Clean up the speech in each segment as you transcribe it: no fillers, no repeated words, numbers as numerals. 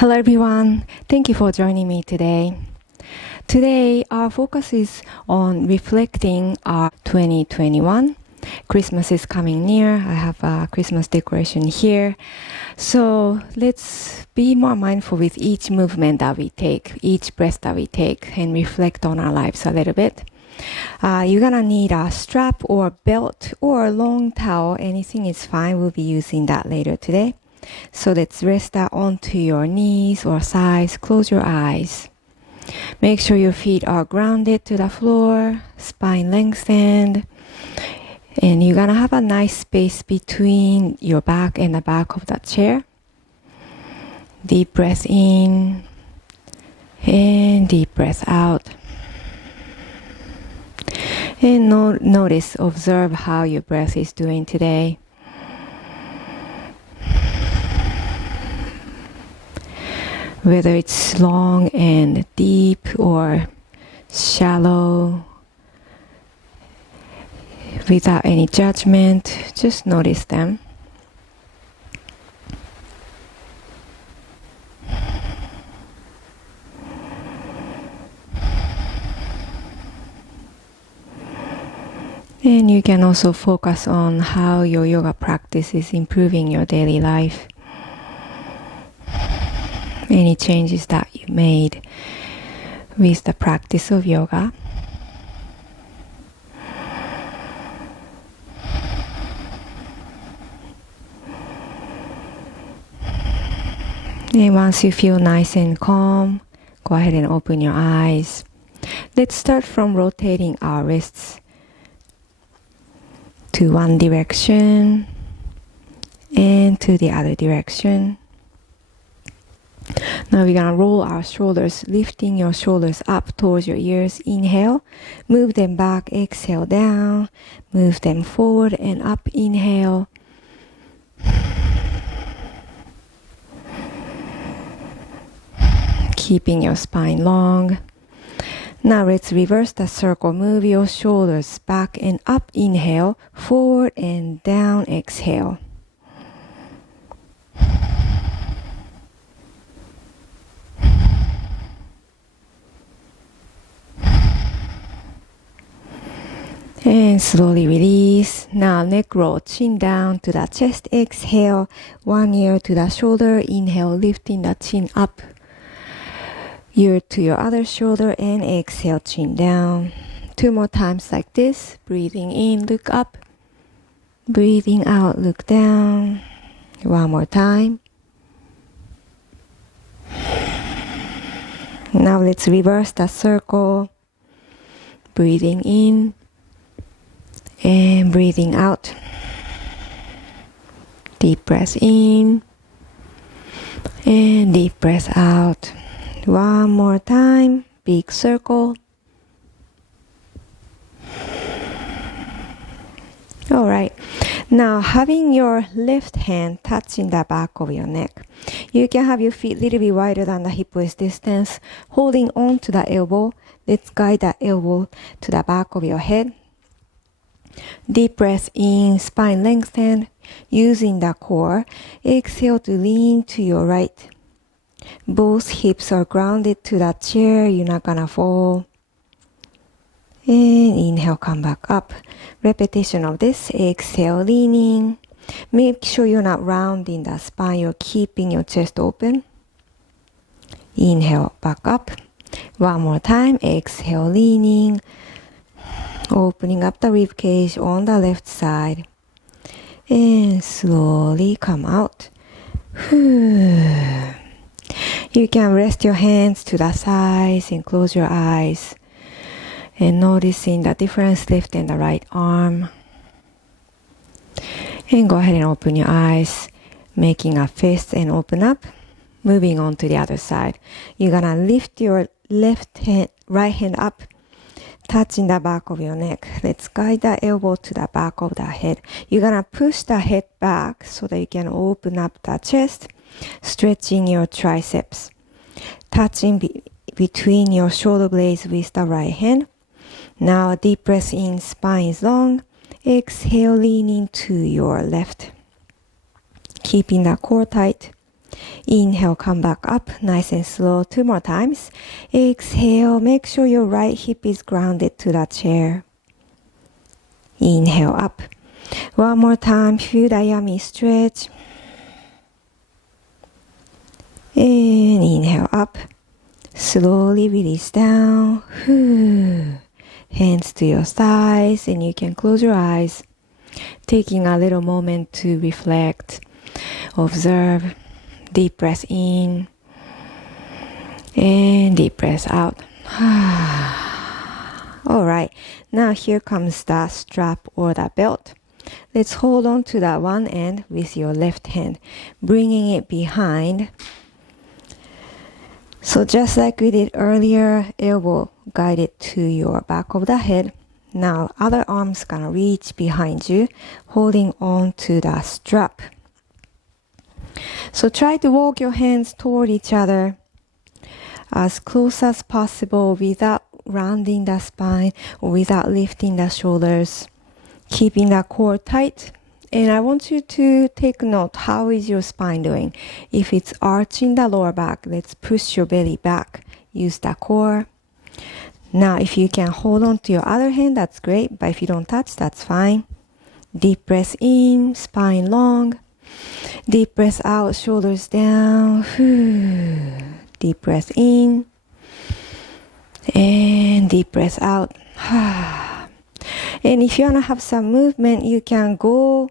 Hello everyone, thank you for joining me today. Today our focus is on reflecting our 2021. Christmas is coming near. I have a Christmas decoration here. So let's be more mindful with each movement that we take, each breath that we take, and reflect on our lives a little bit. You're gonna need a strap or belt or a long towel. Anything is fine. We'll be using that later today. So let's rest that onto your knees or thighs. Close your eyes. Make sure your feet are grounded to the floor, spine lengthened. And you're gonna have a nice space between your back and the back of the chair. Deep breath in and deep breath out. And notice, observe how your breath is doing today. Whether it's long and deep or shallow, without any judgment, just notice them. And you can also focus on how your yoga practice is improving your daily life. Any changes that you made with the practice of yoga. And once you feel nice and calm, go ahead and open your eyes. Let's start from rotating our wrists to one direction and to the other direction. Now we're gonna roll our shoulders, lifting your shoulders up towards your ears. Inhale, move them back, exhale down, move them forward and up, inhale. Keeping your spine long. Now let's reverse the circle. Move your shoulders back and up, inhale, forward and down, exhale. And slowly release. Now neck roll, chin down to the chest, exhale, one ear to the shoulder, inhale, lifting the chin up. Ear to your other shoulder and exhale, chin down. 2 more times like this. Breathing in, look up. Breathing out, look down. 1 more time. Now let's reverse the circle. Breathing in and breathing out. Deep breath in and deep breath out. 1 more time, big circle. All right, now having your left hand touching the back of your neck. You can have your feet a little bit wider than the hip width distance, holding on to the elbow. Let's guide the elbow to the back of your head. Deep breath in, spine lengthened, using the core. Exhale to lean to your right. Both hips are grounded to the chair. You're not gonna fall. And inhale, come back up. Repetition of this. Exhale, leaning. Make sure you're not rounding the spine. You're keeping your chest open. Inhale, back up. 1 more time. Exhale, leaning. Opening up the rib cage on the left side. And slowly come out. You can rest your hands to the sides and close your eyes. And noticing the difference left in the right arm. And go ahead and open your eyes, making a fist and open up. Moving on to the other side. You're gonna lift your right hand up, touching the back of your neck. Let's guide the elbow to the back of the head. You're gonna push the head back so that you can open up the chest, stretching your triceps. Touching between your shoulder blades with the right hand. Now deep breath in, spine is long. Exhale, leaning to your left. Keeping the core tight. Inhale, come back up, nice and slow. 2 more times. Exhale, make sure your right hip is grounded to the chair. Inhale, up. 1 more time, feel the yummy stretch. And inhale, up. Slowly release down. Hands to your thighs, and you can close your eyes. Taking a little moment to reflect, observe. Deep breath in and deep breath out. Alright, now here comes the strap or the belt. Let's hold on to that one end with your left hand, bringing it behind. So just like we did earlier, elbow guided to your back of the head. Now other arm's gonna reach behind you, holding on to the strap. So try to walk your hands toward each other as close as possible without rounding the spine or without lifting the shoulders. Keeping the core tight. And I want you to take note, how is your spine doing? If it's arching the lower back, let's push your belly back. Use the core. Now if you can hold on to your other hand, that's great. But if you don't touch, that's fine. Deep breath in, spine long. Deep breath out, shoulders down. Deep breath in. And deep breath out. And if you want to have some movement, you can go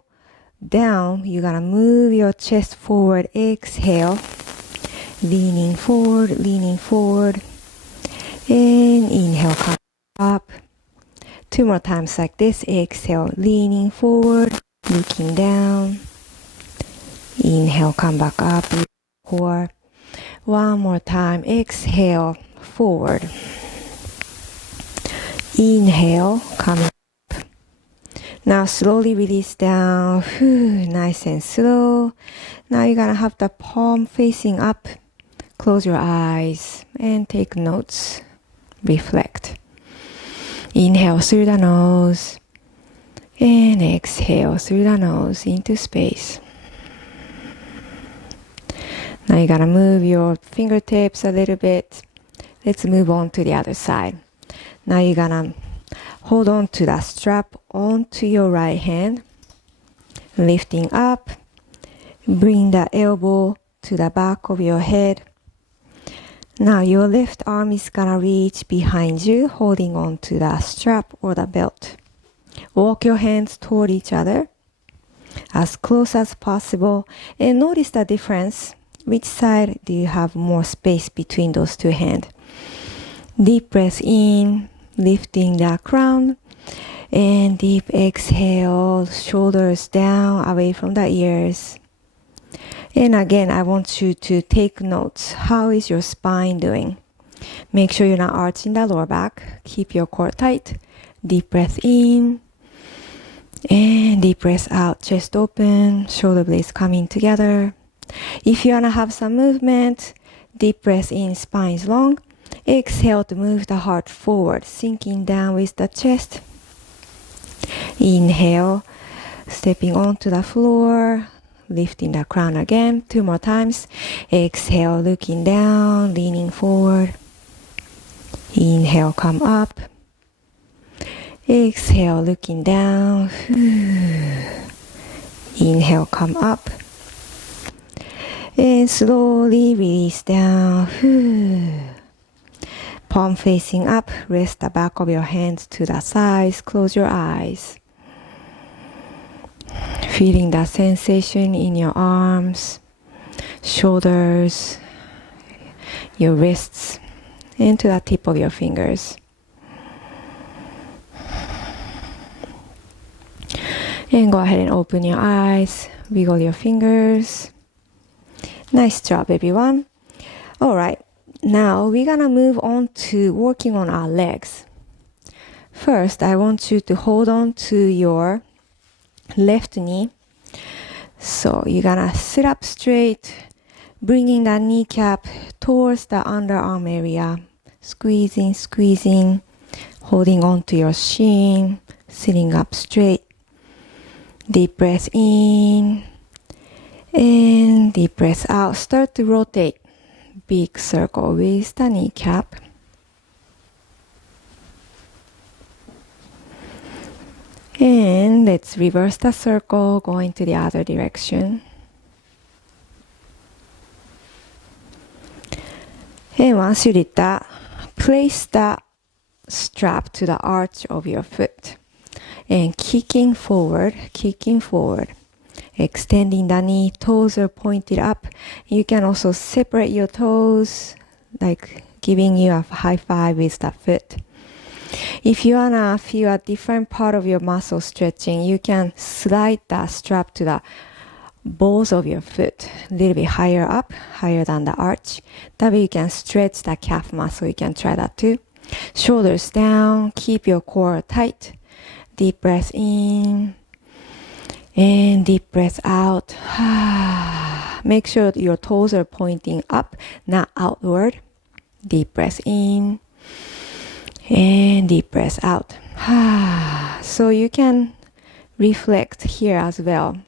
down. You're going to move your chest forward. Exhale. Leaning forward, leaning forward. And inhale, come up. 2 more times like this. Exhale, leaning forward, looking down. Inhale, come back up. Core. 1 more time. Exhale, forward. Inhale, come up. Now slowly release down. Nice and slow. Now you're gonna have the palm facing up. Close your eyes and take notes. Reflect. Inhale through the nose. And exhale through the nose into space. Now you're gonna move your fingertips a little bit. Let's move on to the other side. Now you're gonna hold on to the strap onto your right hand. Lifting up. Bring the elbow to the back of your head. Now your left arm is gonna reach behind you, holding on to the strap or the belt. Walk your hands toward each other as close as possible, and notice the difference. Which side do you have more space between those two hands? Deep breath in, lifting the crown, and deep exhale, shoulders down, away from the ears. And again, I want you to take notes. How is your spine doing? Make sure you're not arching the lower back. Keep your core tight. Deep breath in, and deep breath out, chest open, shoulder blades coming together. If you want to have some movement, deep breath in, spine's long. Exhale to move the heart forward, sinking down with the chest. Inhale, stepping onto the floor, lifting the crown again. 2 more times. Exhale, looking down, leaning forward. Inhale, come up. Exhale, looking down. Inhale, come up. And slowly release down. Palm facing up. Rest the back of your hands to the sides. Close your eyes. Feeling that sensation in your arms, shoulders, your wrists, and to the tip of your fingers. And go ahead and open your eyes. Wiggle your fingers. Nice job, everyone. All right, now we're gonna move on to working on our legs. First, I want you to hold on to your left knee. So you're gonna sit up straight, bringing the kneecap towards the underarm area. Squeezing, squeezing, holding on to your shin, sitting up straight. Deep breath in. And deep breath out. Start to rotate. Big circle with the kneecap. And let's reverse the circle, going to the other direction. And once you did that, place the strap to the arch of your foot. And kicking forward, extending the knee, toes are pointed up. You can also separate your toes, like giving you a high five with the foot. If you wanna feel a different part of your muscle stretching, you can slide the strap to the balls of your foot, a little bit higher up, higher than the arch. That way you can stretch the calf muscle. You can try that too. Shoulders down, keep your core tight. Deep breath in and deep breath out. Make sure your toes are pointing up, not outward. Deep breath in and deep breath out. So you can reflect here as well.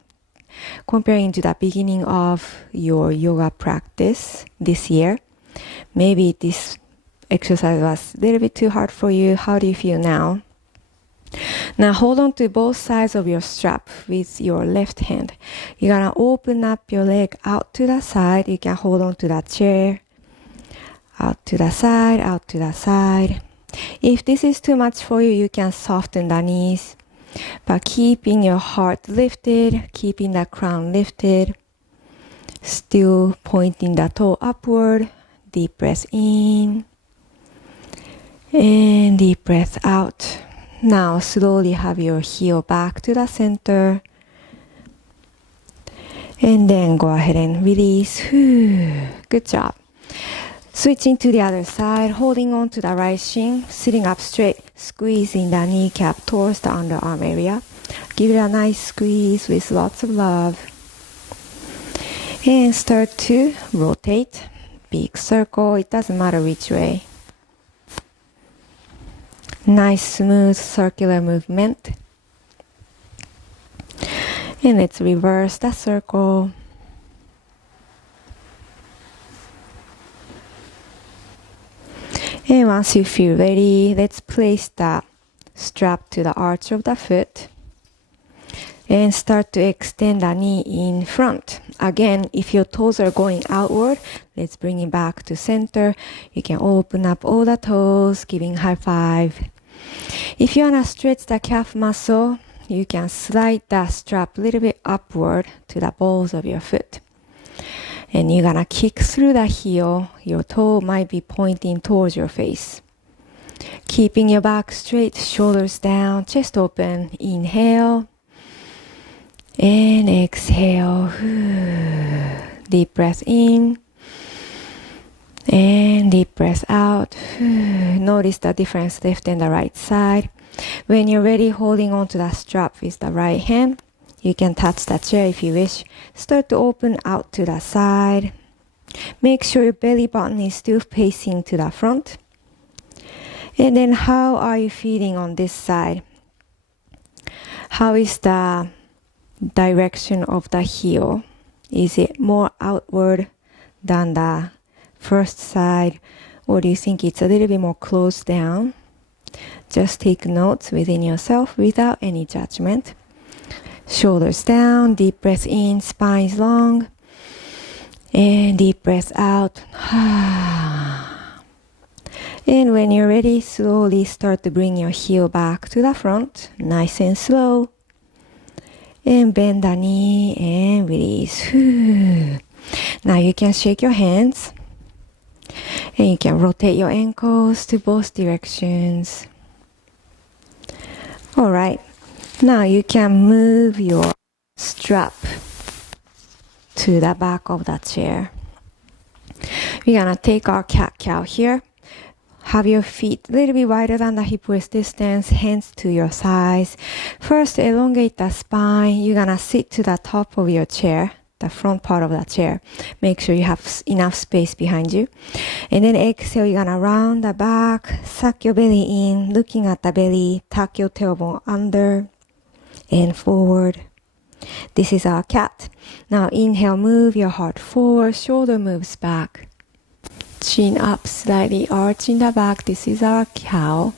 Comparing to the beginning of your yoga practice this year, maybe this exercise was a little bit too hard for you. How do you feel now? Now hold on to both sides of your strap with your left hand. You're gonna open up your leg out to the side. You can hold on to that chair. Out to the side, out to the side. If this is too much for you, you can soften the knees. But keeping your heart lifted, keeping the crown lifted. Still pointing the toe upward. Deep breath in. And deep breath out. Now slowly have your heel back to the center. And then go ahead and release. Good job. Switching to the other side, holding on to the right shin, sitting up straight, squeezing the kneecap towards the underarm area. Give it a nice squeeze with lots of love. And start to rotate. Big circle, it doesn't matter which way. Nice smooth circular movement. And let's reverse the circle. And once you feel ready, let's place the strap to the arch of the foot. And start to extend the knee in front. Again, if your toes are going outward, let's bring it back to center. You can open up all the toes, giving high five. If you want to stretch the calf muscle, you can slide the strap a little bit upward to the balls of your foot. And you're gonna kick through the heel. Your toe might be pointing towards your face. Keeping your back straight, shoulders down, chest open. Inhale. And exhale. Deep breath in. And deep breath out. Notice the difference left and the right side. When you're ready, holding on to the strap with the right hand. You can touch the chair if you wish. Start to open out to the side. Make sure your belly button is still facing to the front. And then how are you feeling on this side? How is the direction of the heel? Is it more outward than the first side? Or do you think it's a little bit more closed down? Just take notes within yourself without any judgment. Shoulders down, deep breath in, spine is long. And deep breath out. And when you're ready, slowly start to bring your heel back to the front. Nice and slow. And bend the knee and release. Now you can shake your hands. And you can rotate your ankles to both directions. Alright. Now you can move your strap to the back of the chair. We're gonna take our cat-cow here. Have your feet a little bit wider than the hip width distance, hands to your thighs. First, elongate the spine. You're gonna sit to the top of your chair, the front part of the chair. Make sure you have enough space behind you. And then exhale, you're gonna round the back, suck your belly in, looking at the belly, tuck your tailbone under and forward. This is our cat. Now inhale, move your heart forward, shoulder moves back. Chin up, slightly arching the back. This is our cow.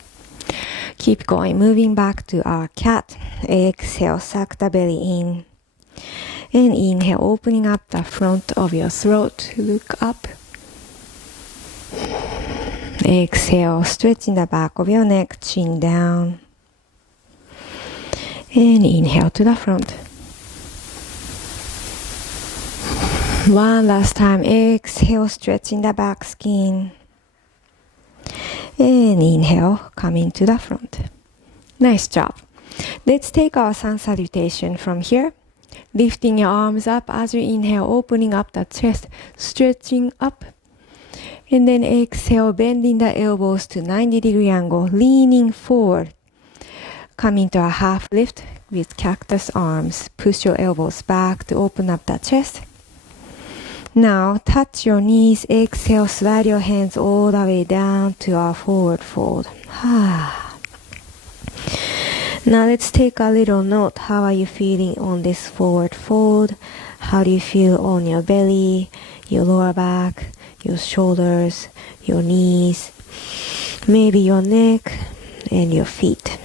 Keep going, moving back to our cat. Exhale, suck the belly in. And inhale, opening up the front of your throat. Look up. Exhale, stretching the back of your neck, chin down. And inhale to the front. One last time. Exhale, stretching the back skin. And inhale, coming to the front. Nice job. Let's take our sun salutation from here. Lifting your arms up as you inhale, opening up the chest, stretching up. And then exhale, bending the elbows to 90-degree angle, leaning forward. Coming to a half lift with cactus arms. Push your elbows back to open up the chest. Now touch your knees, exhale, slide your hands all the way down to our forward fold. Now let's take a little note. How are you feeling on this forward fold? How do you feel on your belly, your lower back, your shoulders, your knees, maybe your neck and your feet?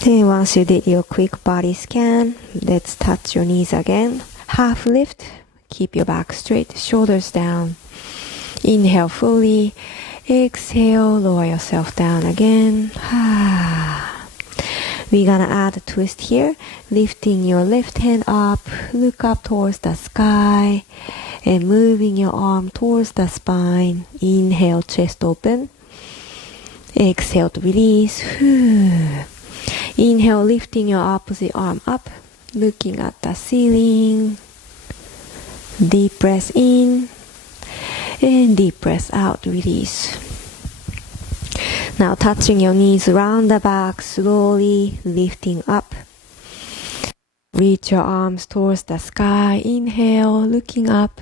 Then once you did your quick body scan, let's touch your knees again. Half lift, keep your back straight, shoulders down. Inhale fully, exhale, lower yourself down again. We're gonna add a twist here, lifting your left hand up, look up towards the sky, and moving your arm towards the spine. Inhale, chest open. Exhale to release. Inhale, lifting your opposite arm up, looking at the ceiling. Deep breath in and deep breath out, release. Now touching your knees round the back, slowly lifting up. Reach your arms towards the sky. Inhale, looking up.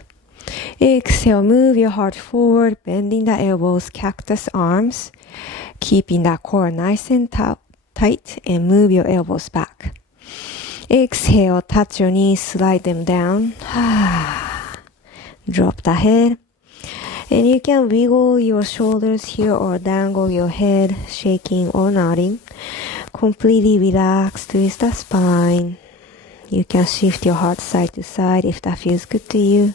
Exhale, move your heart forward, bending the elbows, cactus arms. Keeping the core nice and tight and move your elbows back. Exhale, touch your knees, slide them down. Drop the head. And you can wiggle your shoulders here or dangle your head, shaking or nodding. Completely relax, twist the spine. You can shift your heart side to side if that feels good to you.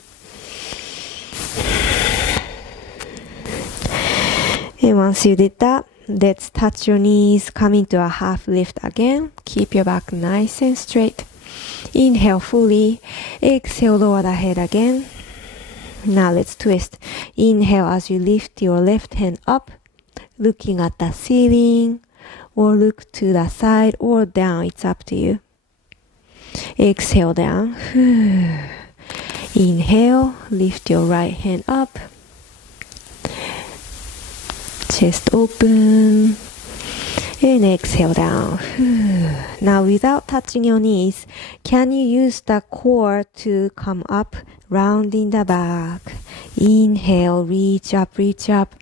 And once you did that, let's touch your knees, come into a half lift again. Keep your back nice and straight. Inhale fully. Exhale, lower the head again. Now let's twist. Inhale as you lift your left hand up, looking at the ceiling, or look to the side or down. It's up to you. Exhale down. Inhale, lift your right hand up. Chest open. And exhale down. Now without touching your knees, can you use the core to come up, rounding the back? Inhale, reach up, reach up.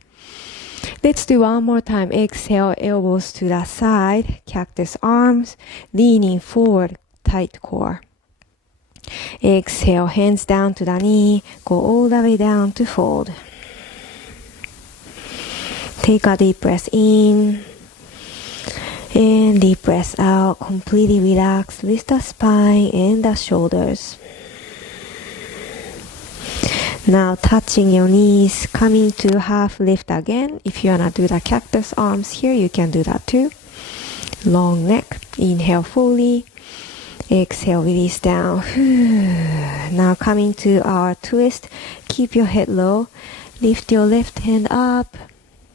Let's do one more time. Exhale, elbows to the side, cactus arms, leaning forward, tight core. Exhale, hands down to the knee, go all the way down to fold. Take a deep breath in and deep breath out. Completely relax with the spine and the shoulders. Now touching your knees, coming to half lift again. If you wanna do the cactus arms here, you can do that too. Long neck. Inhale fully. Exhale, release down. Now coming to our twist. Keep your head low. Lift your left hand up.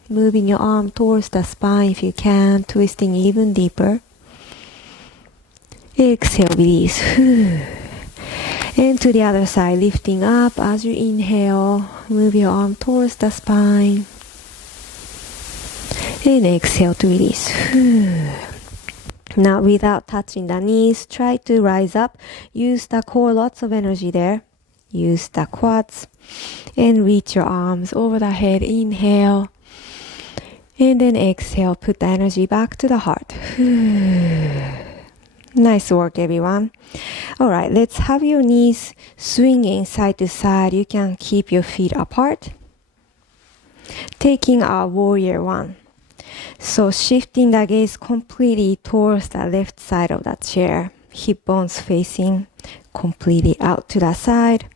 Moving your arm towards the spine if you can, twisting even deeper. Exhale, release. And to the other side, lifting up as you inhale. Move your arm towards the spine. And exhale to release. Now without touching the knees, try to rise up. Use the core, lots of energy there. Use the quads. And reach your arms over the head. Inhale. And then exhale. Put the energy back to the heart. Nice work, everyone. Alright, let's have your knees swinging side to side. You can keep your feet apart. Taking our warrior one. So shifting the gaze completely towards the left side of the chair. Hip bones facing completely out to the side.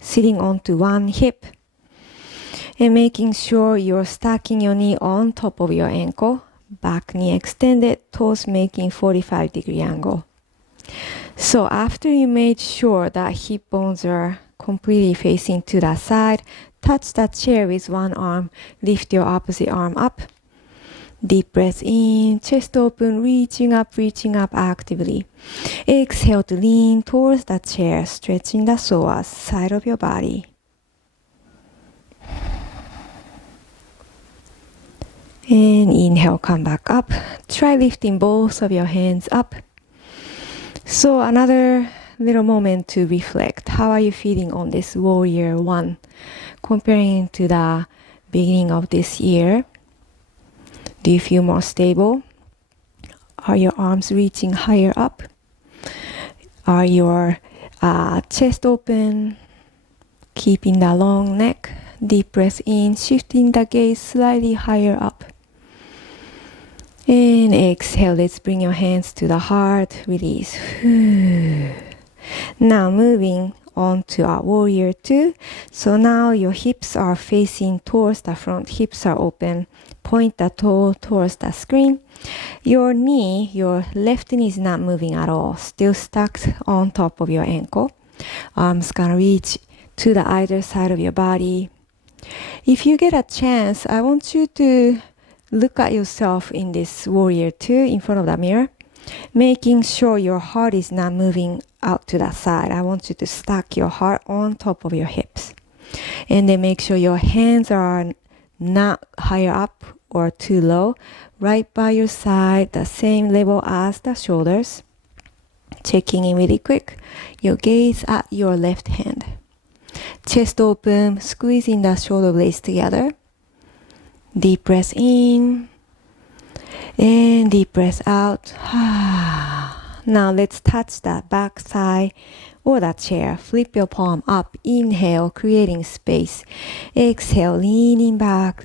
Sitting onto one hip. And making sure you're stacking your knee on top of your ankle. Back knee extended, toes making 45-degree angle. So after you made sure that hip bones are completely facing to the side, touch the chair with one arm, lift your opposite arm up. Deep breath in, chest open, reaching up actively. Exhale to lean towards the chair, stretching the psoas, side of your body. And inhale, come back up. Try lifting both of your hands up. So another little moment to reflect. How are you feeling on this warrior one? Comparing to the beginning of this year. Do you feel more stable? Are your arms reaching higher up? Are your chest open? Keeping the long neck. Deep breath in, shifting the gaze slightly higher up. And exhale, let's bring your hands to the heart, release. Now moving on to our warrior two. So now your hips are facing towards the front, hips are open. Point the toe towards the screen. Your knee, your left knee is not moving at all, still stuck on top of your ankle. Arms gonna reach to the either side of your body. If you get a chance, I want you to look at yourself in this warrior two in front of the mirror, making sure your heart is not moving out to the side. I want you to stack your heart on top of your hips. And then make sure your hands are not higher up or too low, right by your side, the same level as the shoulders. Checking in really quick. Your gaze at your left hand. Chest open, squeezing the shoulder blades together. Deep breath in and deep breath out. Now let's touch the back thigh or the chair. Flip your palm up. Inhale, creating space. Exhale, leaning back,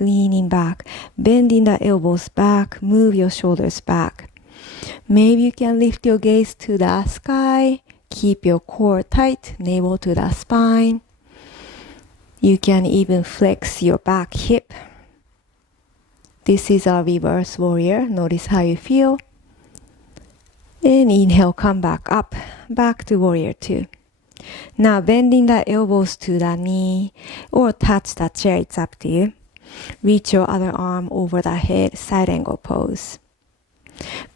bending the elbows back. Move your shoulders back. Maybe you can lift your gaze to the sky. Keep your core tight, navel to the spine. You can even flex your back hip. This is our reverse warrior. Notice how you feel. And inhale, come back up. Back to warrior two. Now bending the elbows to the knee or touch the chair. It's up to you. Reach your other arm over the head. Side angle pose.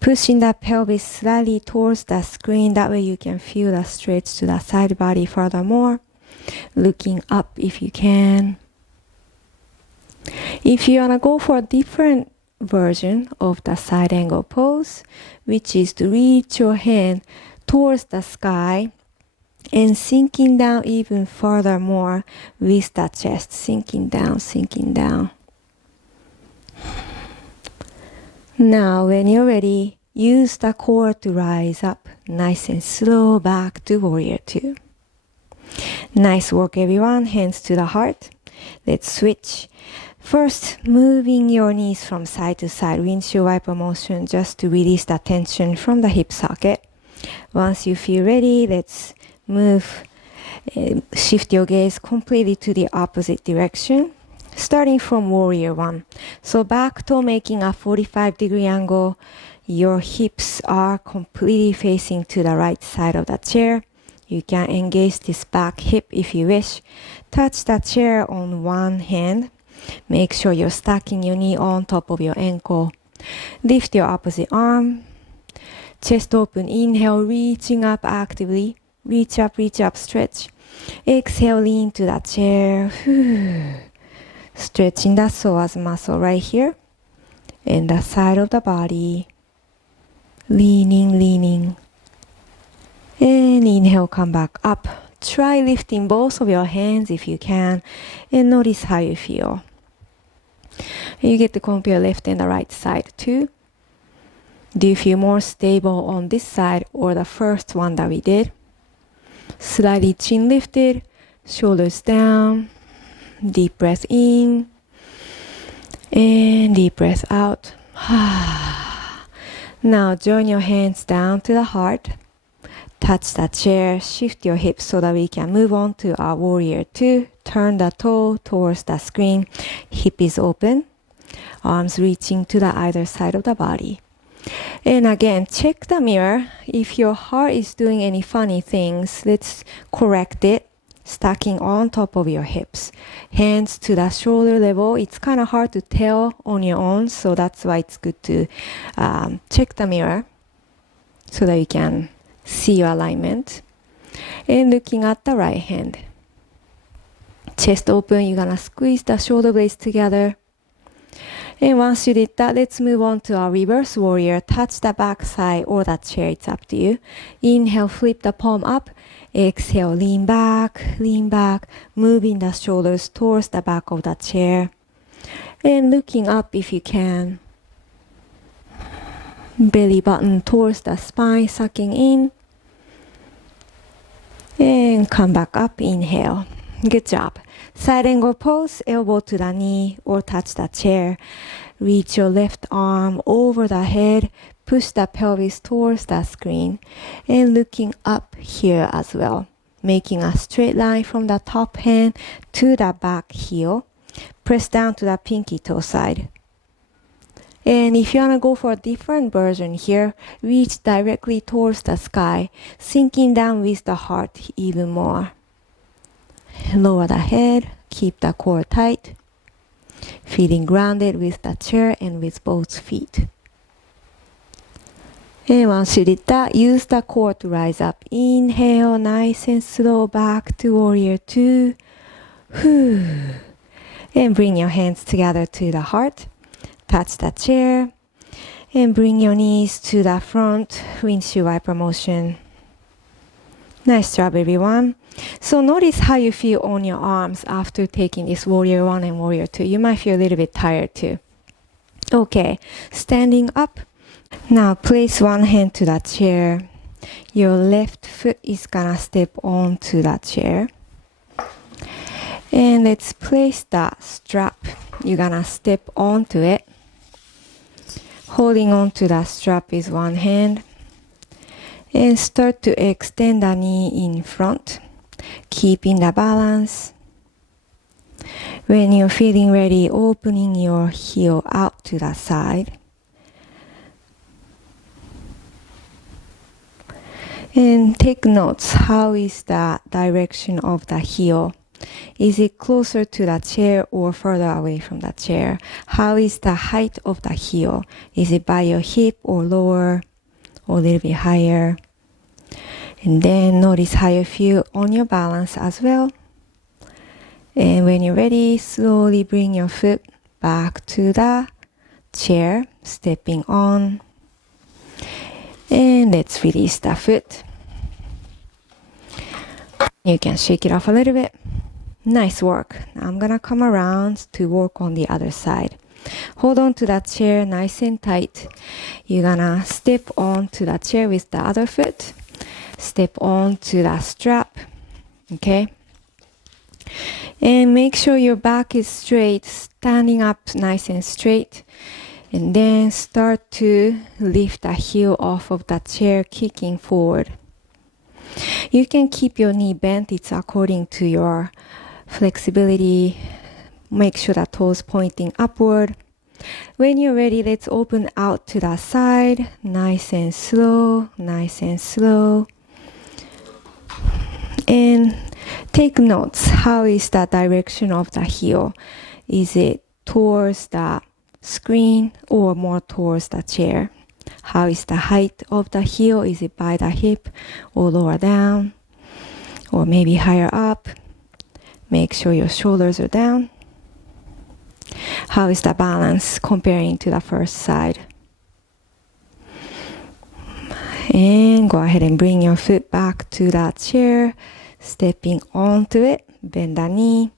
Pushing the pelvis slightly towards the screen. That way you can feel the stretch to the side body furthermore. Looking up if you can. If you want to go for a different version of the side angle pose, which is to reach your hand towards the sky and sinking down even furthermore with the chest, sinking down. Now when you're ready, use the core to rise up, nice and slow, back to warrior two. Nice work, everyone. Hands to the heart. Let's switch. First, moving your knees from side to side, windshield wiper motion, just to release the tension from the hip socket. Once you feel ready, let's move, shift your gaze completely to the opposite direction, starting from warrior one. So back toe making a 45-degree angle. Your hips are completely facing to the right side of the chair. You can engage this back hip if you wish. Touch the chair on one hand. Make sure you're stacking your knee on top of your ankle. Lift your opposite arm. Chest open. Inhale, reaching up actively. Reach up, stretch. Exhale, lean to the chair. Stretching the psoas muscle right here. And the side of the body. Leaning. And inhale, come back up. try lifting both of your hands if you can, and notice how you feel. You get to compare left and the right side too. Do you feel more stable on this side or the first one that we did? Slightly chin lifted, shoulders down, deep breath in, and deep breath out. Now join your hands down to the heart. Touch the chair, shift your hips so that we can move on to our warrior two. Turn the toe towards the screen. Hip is open. Arms reaching to the either side of the body. And again, check the mirror. If your heart is doing any funny things, let's correct it. Stacking on top of your hips. Hands to the shoulder level. It's kind of hard to tell on your own, so that's why it's good to check the mirror so that you can see your alignment. And looking at the right hand. Chest open, you're gonna squeeze the shoulder blades together. And once you did that, let's move on to our reverse warrior. Touch the back side or the chair, it's up to you. Inhale, flip the palm up. Exhale, lean back, moving the shoulders towards the back of the chair. And looking up if you can. Belly button towards the spine, sucking in. And come back up, inhale. Good job. Side angle pose, elbow to the knee or touch the chair. Reach your left arm over the head. Push the pelvis towards the screen. And looking up here as well. Making a straight line from the top hand to the back heel. Press down to the pinky toe side. And if you want to go for a different version here, reach directly towards the sky, sinking down with the heart even more. Lower the head, keep the core tight, feeling grounded with the chair and with both feet. And once you did that, use the core to rise up. Inhale, nice and slow, back to warrior two. And bring your hands together to the heart. Touch the chair. And bring your knees to the front, windshield wiper motion. Nice job, everyone. So notice how you feel on your arms after taking this warrior one and warrior two. You might feel a little bit tired too. Okay, standing up. Now place one hand to the chair. Your left foot is gonna step onto the chair. And let's place the strap. You're gonna step onto it. Holding on to the strap is one hand. And start to extend the knee in front, keeping the balance. When you're feeling ready, opening your heel out to the side. And take notes. How is the direction of the heel? Is it closer to the chair or further away from the chair? How is the height of the heel? Is it by your hip or lower? Or a little bit higher. And then notice how you feel on your balance as well. And when you're ready, slowly bring your foot back to the chair, stepping on. And let's release the foot. You can shake it off a little bit. Nice work. Now I'm gonna come around to work on the other side. Hold on to that chair nice and tight. You're gonna step on to the chair with the other foot. Step on to the strap. Okay? And make sure your back is straight, standing up nice and straight. And then start to lift the heel off of the chair, kicking forward. You can keep your knee bent. It's according to your flexibility. Make sure the toes pointing upward. When you're ready, let's open out to the side. Nice and slow, nice and slow. And take notes. How is the direction of the heel? Is it towards the screen or more towards the chair? How is the height of the heel? Is it by the hip or lower down? Or maybe higher up? Make sure your shoulders are down. How is the balance comparing to the first side? And go ahead and bring your foot back to that chair. Stepping onto it, bend the knee,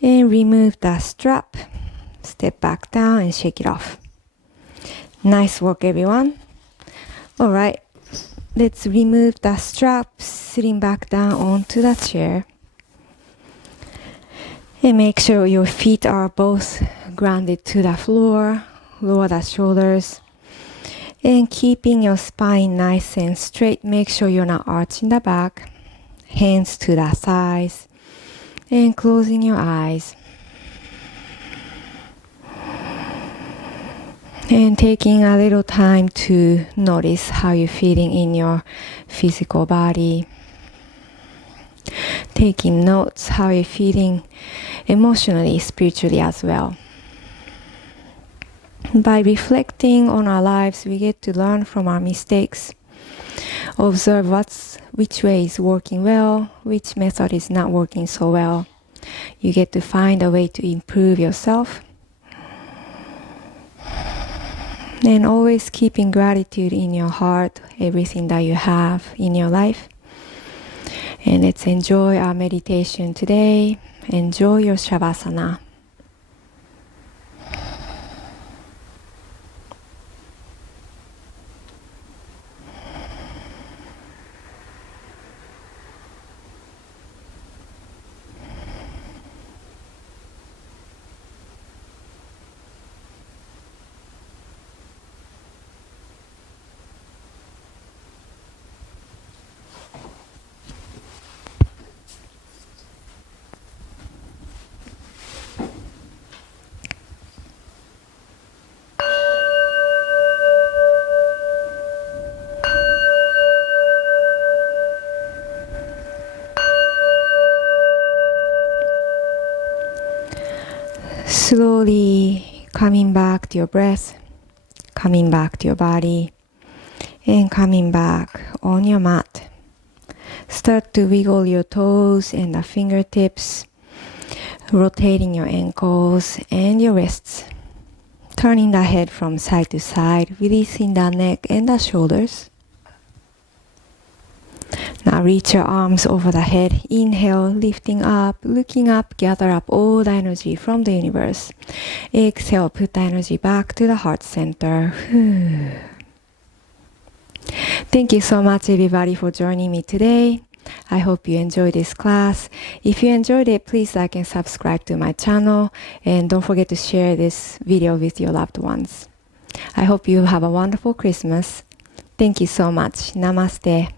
and remove the strap. Step back down and shake it off. Nice work, everyone. All right, let's remove the strap, sitting back down onto the chair. And make sure your feet are both grounded to the floor. Lower the shoulders. And keeping your spine nice and straight. Make sure you're not arching the back. Hands to the sides. And closing your eyes. And taking a little time to notice how you're feeling in your physical body. Taking notes how you're feeling emotionally, spiritually as well. By reflecting on our lives, we get to learn from our mistakes. Observe which way is working well, which method is not working so well. You get to find a way to improve yourself. And always keeping gratitude in your heart, everything that you have in your life. And let's enjoy our meditation today. Enjoy your Shavasana. Slowly coming back to your breath, coming back to your body, and coming back on your mat. Start to wiggle your toes and the fingertips, rotating your ankles and your wrists, turning the head from side to side, releasing the neck and the shoulders. Now reach your arms over the head. Inhale, lifting up, looking up, gather up all the energy from the universe. Exhale, put the energy back to the heart center. Thank you so much, everybody, for joining me today. I hope you enjoyed this class. If you enjoyed it, please like and subscribe to my channel. And don't forget to share this video with your loved ones. I hope you have a wonderful Christmas. Thank you so much. Namaste.